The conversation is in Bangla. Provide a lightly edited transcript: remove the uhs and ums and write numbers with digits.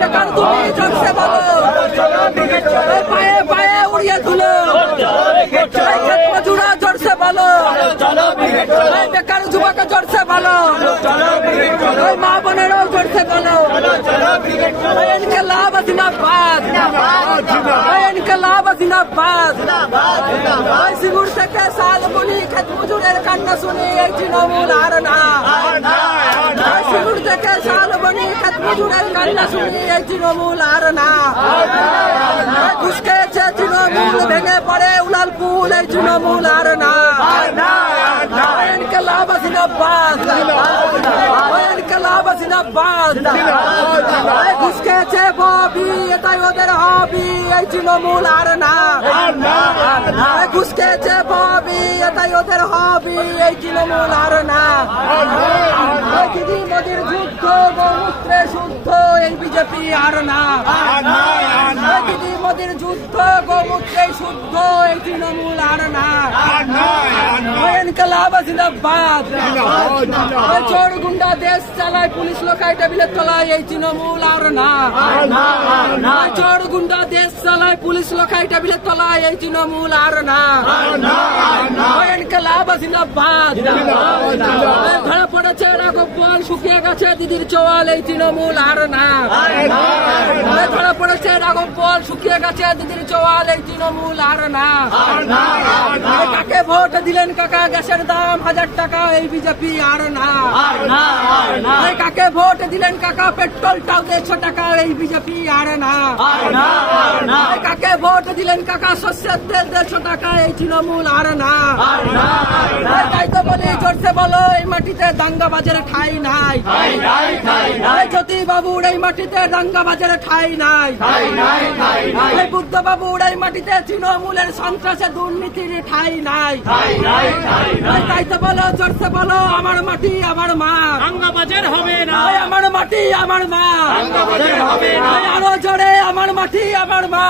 বেকার তুমি জোরসে বলো, পায়ে পায়ে উড়িয়ে তুলো, ক্ষেত মজুরা জোরসে বলো, বেকার যুবক জোরসে বলো, মা বোনেরাও জোরসে বলো, ইনকলাব জিন্দাবাদ, ইনকলাব জিন্দাবাদ। সিঙ্গুর থেকে শালবনি ক্ষেত মজুরের কান্না শুনে এই তৃণমূল আর না, সিঙ্গুর থেকে শালবনি ক্ষেত মজুরের কান্না শুনে এই তৃণমূল আর না। ঘুষ খেয়েছে তৃণমূল, ভেঙে পড়ে উলালপুল, এই তৃণমূল আর না। ইনকলাব জিন্দাবাদ, ইনকলাব জিন্দাবাদ। ঘুষ খেয়েছে ববি, এটাই ওদের হবি, এই তৃণমূল আর না। ঘুষ খেয়েছে ববি, এটাই ওদের হবি, এই তৃণমূল আর না। দিদি মোদির যুদ্ধ, গৌমূত্রে শুদ্ধ, এই বিজেপি আর না। দিদি মোদির যুদ্ধ, গৌমূত্রে শুদ্ধ, এই তৃণমূল আর না। ইনকলাব জিন্দাবাদ। চোর গুন্ডা দেশ চালায়, পুলিশ লোকায় টেবিলের তলায়, এই তৃণমূল আর না। চোর গুন্ডা দেশ চালায়, পুলিশ লোকায় টেবিলের তলায়, এই তৃণমূল আর না। ইনকলাব জিন্দাবাদ। ধরা পড়েছে রাঘবপাল, শুকিয়ে গেছে দিদির চোয়াল, এই তৃণমূল আর না। ধরা পড়েছে রাঘবপাল, শুকিয়ে গেছে দিদির চোয়াল, এই তৃণমূল আর না। কাকে ভোট দিলেন কাকা, গ্যাসের দাম 1000 টাকা, এই বিজেপি আর না। কাকে ভোট দিলেন কাকা, পেট্রোলটাও 150 টাকা, এই বিজেপি আর না। কাকে ভোট দিলেন কাকা, শস্যের তেল 150 টাকা, এই তৃণমূল আর না। তাই তো বলি জোরসে বলো, এই মাটিতে দাঙ্গা বাজারে ঠাই নাই। জ্যোতি বাবুর এই মাটিতে দাঙ্গা বাজারে ঠাই নাই। বুদ্ধ বাবুর এই মাটিতে তৃণমূলের সন্ত্রাসে দুর্নীতির ঠাই নাই। তাই তো বলো জোরসে বলো, আমার মাটি আমার মা, দাঙ্গা বাজার হবে না। আমার মাটি আমার মা, আরো জোরে, আমার মাটি আমার মা।